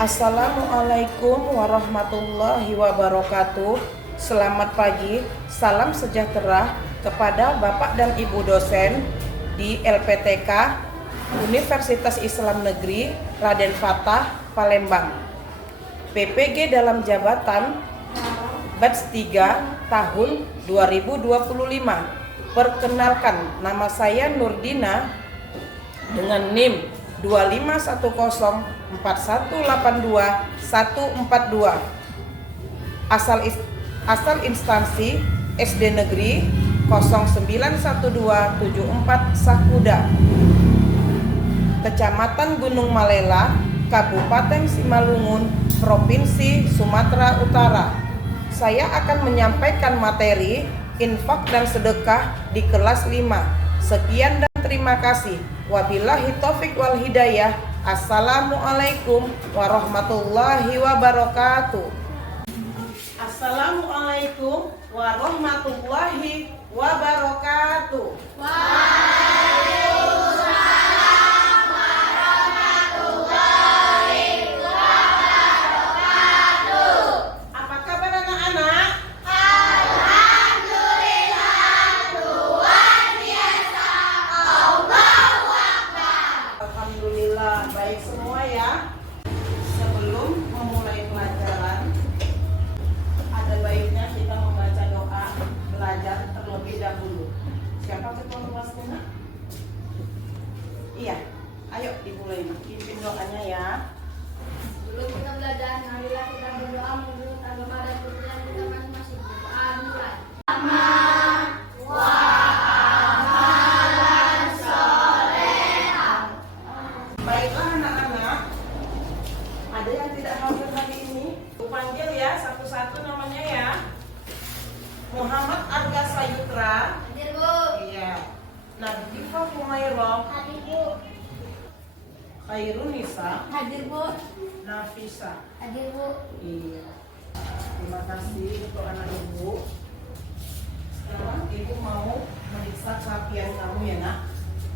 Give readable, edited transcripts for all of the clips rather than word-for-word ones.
Assalamualaikum warahmatullahi wabarakatuh. Selamat pagi, salam sejahtera kepada Bapak dan Ibu dosen di LPTK Universitas Islam Negeri Raden Fatah, Palembang. PPG dalam jabatan batch 3 tahun 2025. Perkenalkan, nama saya Nurdina dengan NIM 25104182142. Asal instansi SD Negeri 091274 Sakuda, Kecamatan Gunung Malela, Kabupaten Simalungun, Provinsi Sumatera Utara. Saya akan menyampaikan materi infak dan sedekah di kelas 5. Sekian dan terima kasih. Wabillahi taufik wal hidayah. Assalamualaikum warahmatullahi wabarakatuh. Assalamualaikum warahmatullahi wabarakatuh. Waalaikumsalam warahmatullahi wabarakatuh. Apa kabar anak-anak? Alhamdulillah, luar biasa. Allahu Akbar. Alhamdulillah, baik semua ya. Sebelum memulai pelajaran, ada baiknya kita membaca doa belajar terlebih dahulu. Siapa ketua kelasnya? Iya, ayo dimulai. Pimpin doanya ya. Sebelum kita belajar, marilah kita berdoa menurut agama dan kepercayaan kita masing-masing. Doa mulai. Baiklah anak-anak, ada yang tidak hadir hari ini? Panggil ya satu-satu namanya ya. Muhammad Arga Sayutra. Hadir, Bu. Iya. Nadifa Humairah. Hadir, Bu. Khairunisa. Hadir, Bu. Nafisa. Hadir, Bu. Iya. Terima kasih untuk anak ibu. Sekarang ibu mau meriksa kerapian kamu ya nak.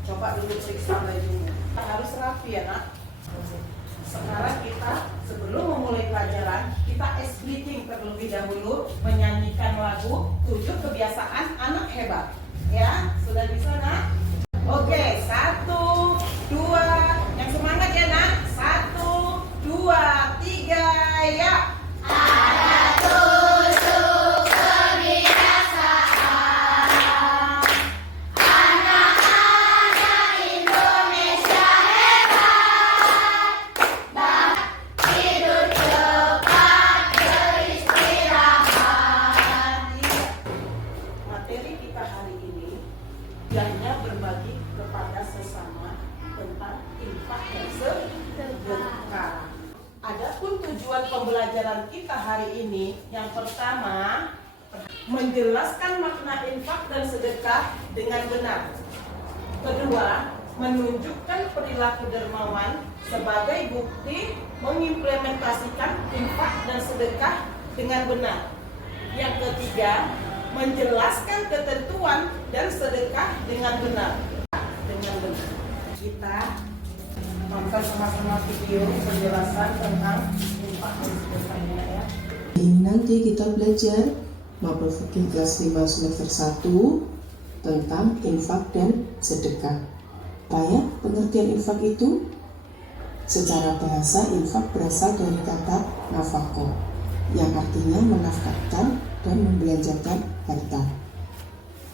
Coba dulu periksa bajunya. Harus rapi ya nak. Sekarang kita sebelum memulai pelajaran, kita ice breathing terlebih dahulu, menyanyikan lagu 7 kebiasaan anak hebat. Ya, sudah bisa nak? Oke, 1, 2, yang semangat ya nak. 1, 2, 3, ya. Ada 7 kebiasaan anak-anak Indonesia hebat. Tidur cepat, beristirahat. Materi kita hari ini hanya berbagi kepada sesama tentang infak dan sedekah. Adapun tujuan pembelajaran kita hari ini, yang pertama, menjelaskan makna infak dan sedekah dengan benar. Kedua, menunjukkan perilaku dermawan sebagai bukti mengimplementasikan infak dan sedekah dengan benar. Yang ketiga, menjelaskan ketentuan dan sedekah dengan benar. Kita nonton sama-sama video penjelasan tentang infak dan sedekahnya ya. Ini nanti kita belajar mapel fikih kelas 5 semester 1 tentang infak dan sedekah. Apa ya pengertian infak itu? Secara bahasa, infak berasal dari kata nafaqah, yang artinya menafkahkan dan membelanjakan harta.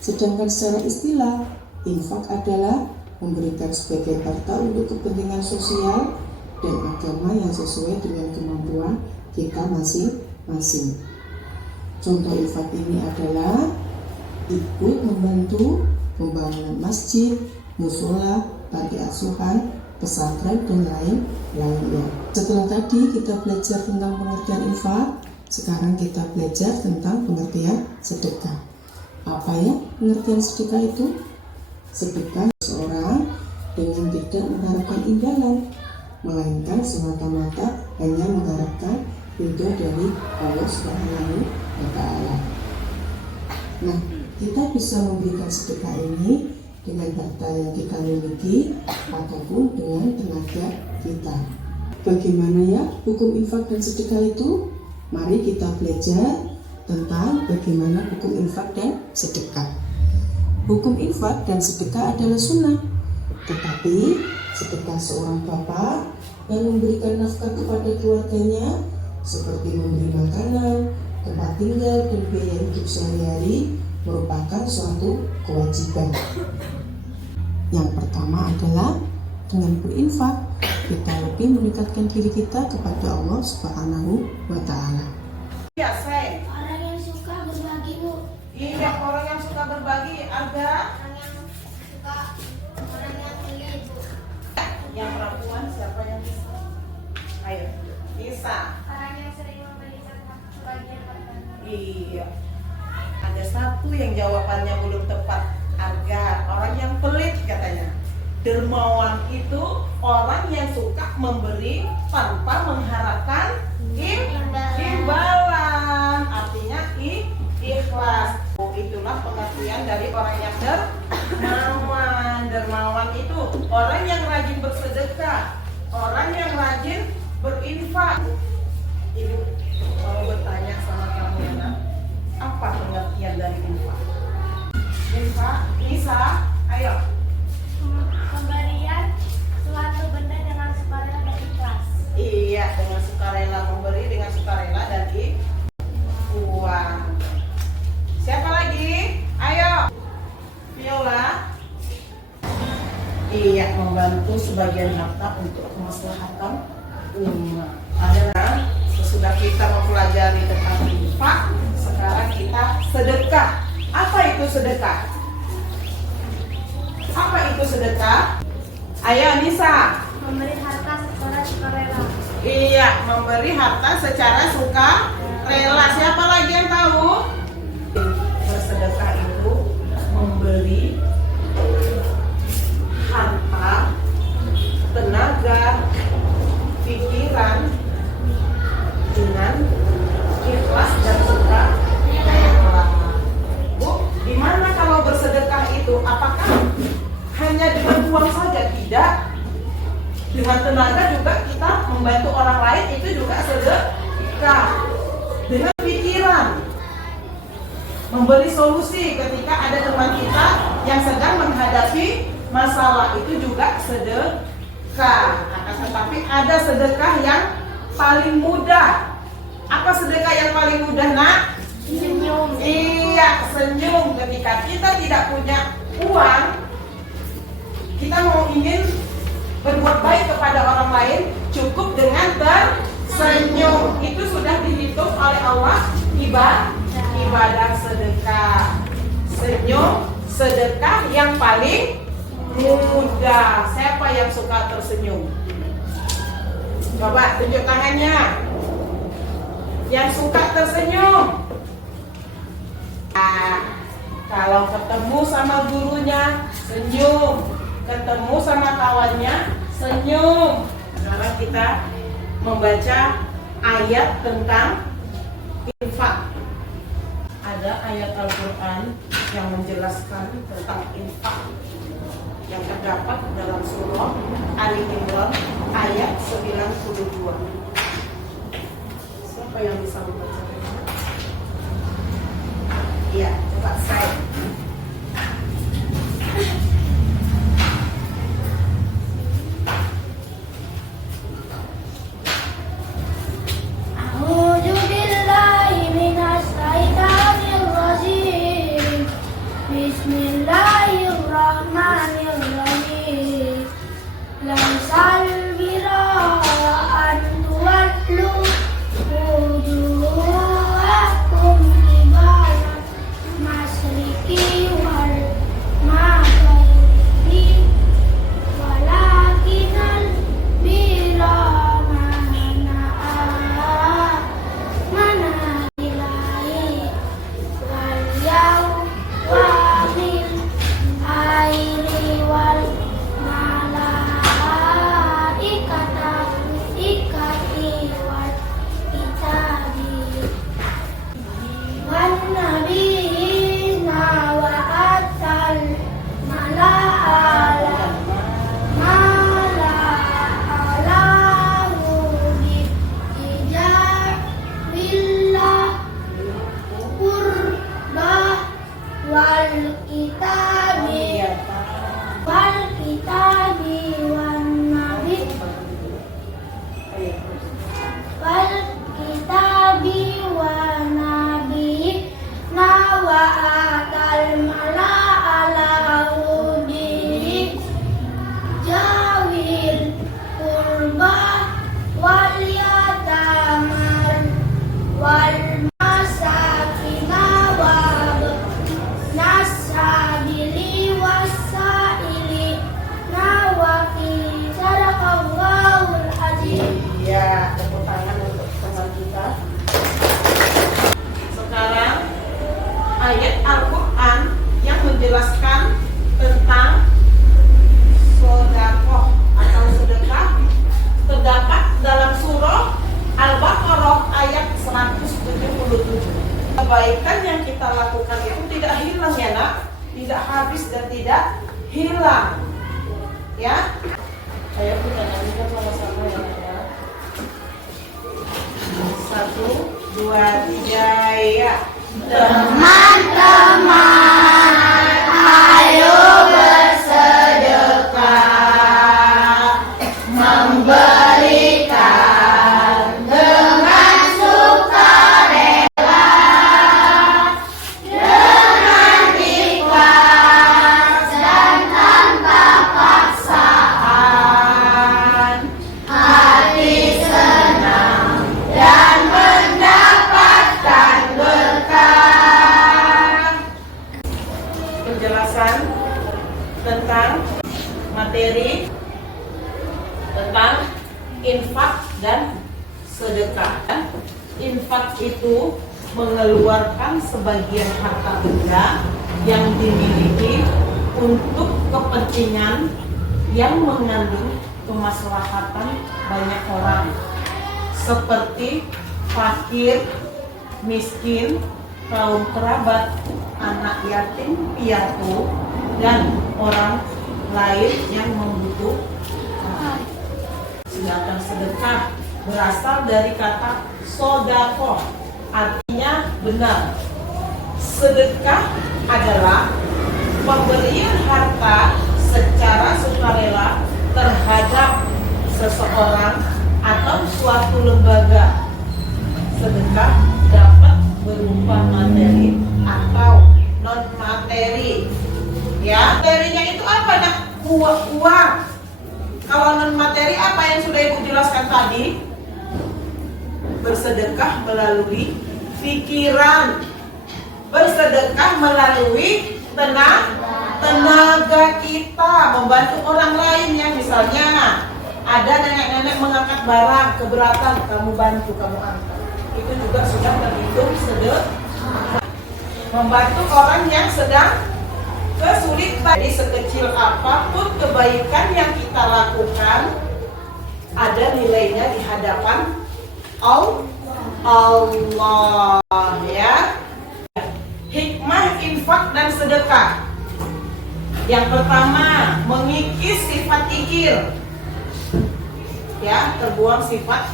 Sedangkan secara istilah, infak adalah memberikan sebagian harta untuk kepentingan sosial dan agama yang sesuai dengan kemampuan kita masing-masing. Contoh infak ini adalah ikut membantu pembangunan masjid, musola, panti asuhan, pesantren, dan lain-lainnya. Setelah tadi kita belajar tentang pengertian infak, sekarang kita belajar tentang pengertian sedekah. Apa ya pengertian sedekah itu? Sedekah seorang dengan tidak mengharapkan imbalan, melainkan semata-mata hanya mengharapkan ridho dari Allah Subhanahu wa Ta'ala. Nah, kita bisa memberikan sedekah ini dengan harta yang kita miliki ataupun dengan tenaga kita. bagaimana ya hukum infak dan sedekah itu? Mari kita belajar tentang bagaimana hukum infak dan sedekah. Hukum infak dan sedekah adalah sunnah, tetapi sedekah seorang bapak yang memberikan nafkah kepada keluarganya seperti memberi makanan, tempat tinggal, dan biaya hidup sehari-hari merupakan suatu kewajiban. Yang pertama adalah dengan berinfak kita lebih mendekatkan diri kita kepada Allah Subhanahu wa Ta'ala. Ya, saya. Orang yang suka berbagi, Bu. Iya, orang yang suka berbagi ada. Orang yang pelit, Bu. Yang perempuan siapa yang bisa? Ayo, bisa. Orang yang sering memberi sebagian harta. Iya. Ada satu yang jawabannya belum tepat. Agar orang yang pelit katanya. Dermawan itu orang yang suka memberi tanpa mengharapkan imbalan. Artinya ikhlas. Itulah pengertian dari orang yang dermawan. Dermawan itu orang yang rajin bersedekah, orang yang rajin berinfak. Ibu mau bertanya sama kamu ya, nak, apa pengertian dari infak? Infak, Nisa, ayo. Pemberian suatu benda dengan sukarela dan ikhlas. Iya, dengan sukarela, memberi dengan sukarela dan uang. Siapa lagi? Ayo. Viola. Iya, membantu sebagian harta untuk kemaslahatan umat. Ada. Sesudah kita mempelajari tentang infak, sekarang kita sedekah. Apa itu sedekah? Apa itu sedekah? Ayo Nisa. Memberi harta secara sukarela. Iya, memberi harta secara sukarela. Siapa lagi yang tahu? Bersedekah itu memberi harta, tenaga, pikiran dengan ikhlas dan sukarela. Bu, gimana kalau bersedekah itu? Apakah hanya dengan uang saja? Tidak. Dengan tenaga juga kita membantu orang lain, itu juga sedekah. Dengan pikiran, memberi solusi ketika ada teman kita yang sedang menghadapi masalah, itu juga sedekah. Akan tetapi ada sedekah yang paling mudah. Apa sedekah yang paling mudah, nak? Senyum. Iya, senyum. Ketika kita tidak punya uang, kita mau ingin berbuat baik kepada orang lain, cukup dengan tersenyum. Itu sudah dihitung oleh Allah ibadah sedekah. Senyum sedekah yang paling mudah. Siapa yang suka tersenyum? Coba tunjuk tangannya. Yang suka tersenyum. Kalau ketemu sama gurunya, senyum. Ketemu sama kawannya, senyum. Sekarang kita membaca ayat tentang infak. Ada ayat Al-Quran yang menjelaskan tentang infak yang terdapat dalam surah Ali Imran ayat 92. Siapa yang bisa membaca? Iya, coba saya. A'udzu billahi minas syaitonir rajim. Bismillahirrahmanirrahim. Laisal birra an tuwallu wujuhakum qibala masyriqi kebaikan yang kita lakukan itu tidak hilang ya nak, tidak habis dan tidak hilang. Ya, ayo kita lanjutkan sama-sama ya nak ya. 1, 2, 3 ya. Teman-teman, ayo bersedekah, memberikan dengan sukarela, dengan ikhlas dan tanpa paksaan. Hati senang dan mendapatkan berkah. Penjelasan tentang materi tentang infak dan sedekah. Infak itu mengeluarkan sebagian harta benda yang dimiliki untuk kepentingan yang mengandung kemaslahatan banyak orang, seperti fakir, miskin, kaum kerabat, anak yatim piatu, dan orang lain yang membutuhkan. Sedangkan sedekah berasal dari kata sodako, artinya benar. Sedekah adalah pemberian harta secara sukarela terhadap seseorang atau suatu lembaga. Sedekah dapat berupa materi atau non materi. Ya, materinya itu apa nak? Uang. Kalau non materi apa yang sudah ibu jelaskan tadi? Bersedekah melalui pikiran, bersedekah melalui tenaga kita, membantu orang lain yang misalnya ada nenek-nenek mengangkat barang keberatan, kamu bantu, kamu angkat. Itu juga sudah terhitung sedekah. Membantu orang yang sedang kesulitan. Jadi sekecil apapun kebaikan yang kita lakukan, ada nilainya di hadapan Allah ya. Hikmah infak dan sedekah. Yang pertama, mengikis sifat kikir. Ya, terbuang sifat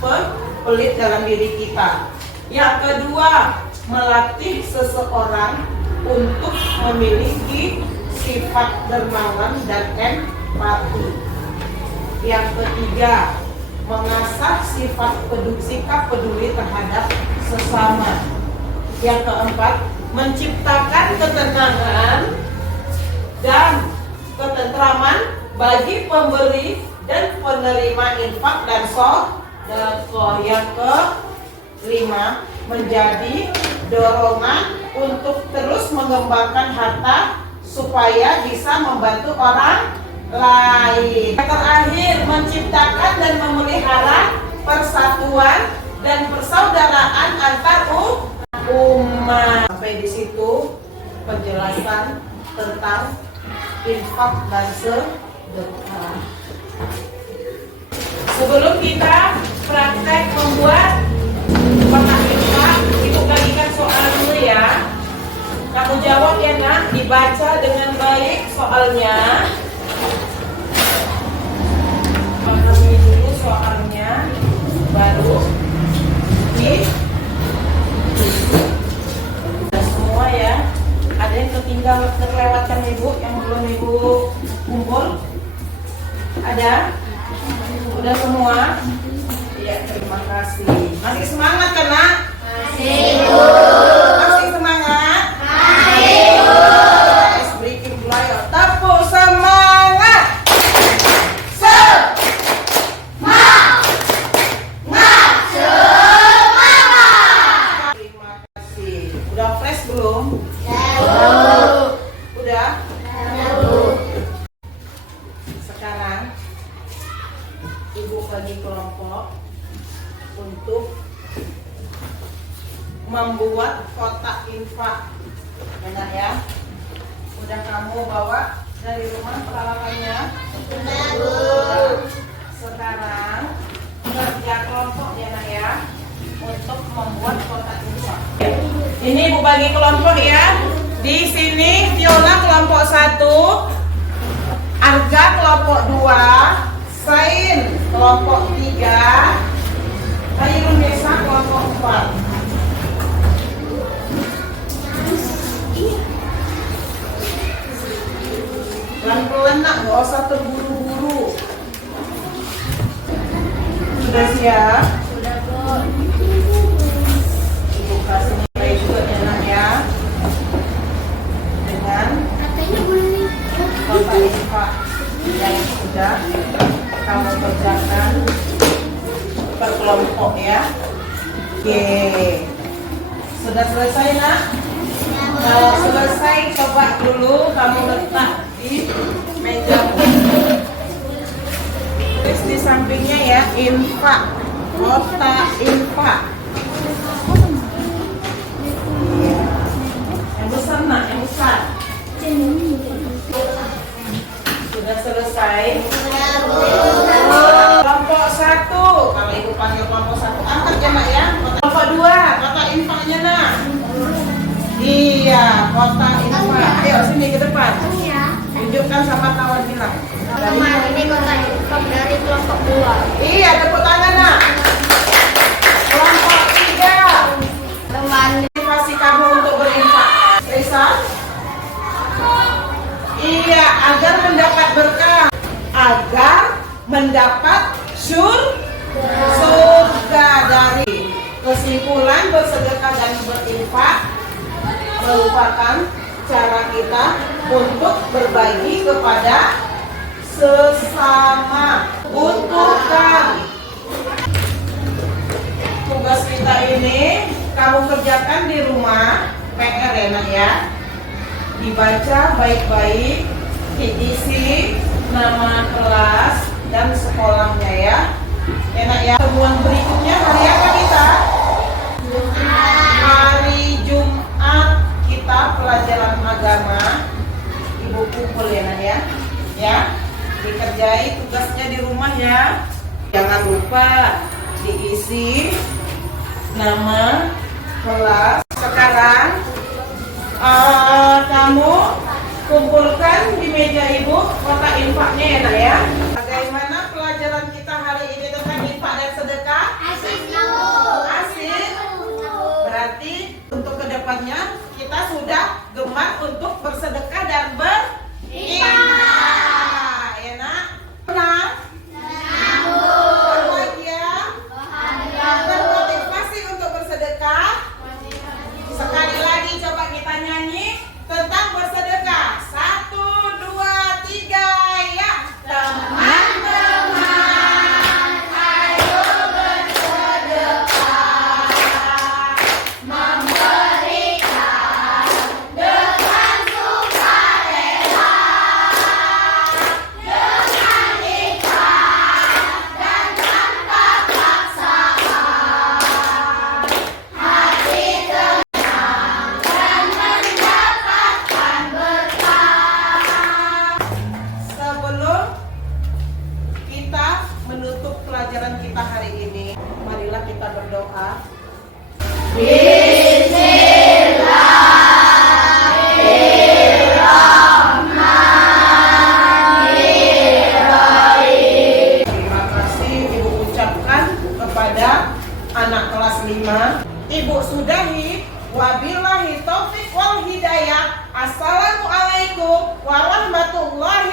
pelit dalam diri kita. Yang kedua, melatih seseorang untuk memiliki sifat dermawan dan empati. Yang ketiga, mengasah sikap peduli terhadap sesama. Yang keempat, menciptakan ketenangan dan ketentraman bagi pemberi dan penerima infak dan sedekah. Yang kelima, menjadi dorongan untuk terus mengembangkan harta supaya bisa membantu orang lain. Yang terakhir, menciptakan dan memelihara persatuan dan persaudaraan antar umat. Sampai di situ penjelasan tentang infak dan sedekah. Sebelum kita praktek membuat kotak infak, ibu bagikan soal dulu ya. Kamu jawab ya nak, dibaca dengan baik soalnya. Pahami dulu soalnya, baru semua ya. Ada yang terlewatkan ibu yang belum ibu kumpul? Ada? Udah semua? Iya, terima kasih. Masih semangat kan nak? Masih semangat? Masih berikan dulu ayo. Tepuk semangat. Terima kasih. Udah fresh belum? Udah? Sekarang ibu bagi kelompok untuk membuat kotak infak. Enak ya? Udah kamu bawa dari rumah peralatannya? Udah. Sekarang kerja kelompok ya nak ya, untuk membuat kotak infak. Ini Ibu bagi kelompok ya. Di sini Viola kelompok 1, Arga kelompok 2, Sain kelompok 3, Hairun Desa kelompok 4. Pelan-pelan nak, gak usah terburu-buru. Sudah siap? Sudah, Bu. Ibu kasih nilai juga ya nak ya. Dengan Katanya boleh. kota IPA yang sudah kamu kerjakan per kelompok ya. Oke. Sudah selesai nak? Kalau selesai coba dulu kamu letak di meja. Tulis di sampingnya ya, infak, kota infak. Iya. Yang besar nak, yang besar. Sudah selesai. Kelompok 1, kalau ibu panggil kelompok 1, angkat ya nak ya. Kelompok 2, kota infaknya nak. Iya, kota infak. Ayo sini ke depan. Ya. Tunjukkan sama kawan bilang. Teman, ini kota infak dari kelompok 2. Iya, tepuk tangan nak. Kelompok 3. Teman, Motivasi kamu untuk berinfak. Risa? Iya, agar mendapat berkah. Agar mendapat surga. Dari kesimpulan bersedekah dan berinfak merupakan cara kita untuk berbagi kepada sesama. Untukkan tugas kita ini kamu kerjakan di rumah, PR ya nak ya. Dibaca baik-baik, diisi nama kelas dan sekolahnya ya. Enak ya. Temuan berikutnya hari apa kita? Hari Jumat kita pelajaran agama. Ibu kumpul ya nak ya. Ya, dikerjai tugasnya di rumah ya. Jangan lupa diisi nama kelas. Sekarang kamu kumpulkan di meja ibu kota infaknya ya nak ya. Bagaimana pelajaran kita hari ini tentang infak dan sedekah? asik. Asik. Berarti untuk kedepannya kita sudah gemar untuk bersedekah dan berinfak. Ya nak? Benar? Bahagia? Termotivasi untuk bersedekah? Sekali lagi coba kita nyanyi tentang bersedekah. 1, 2, 3 ya. Teman-teman, ayo bersedekah, memberikan dengan sukarela, dengan ikhlas dan tanpa paksaan. Hati tenang dan mendapatkan berkah. Sebelum kita menutup pelajaran kita hari ini, marilah kita berdoa. Terima kasih Ibu ucapkan kepada anak kelas 5. Ibu sudahi. Wabillahi taufik wal hidayah. Assalamualaikum warahmatullahi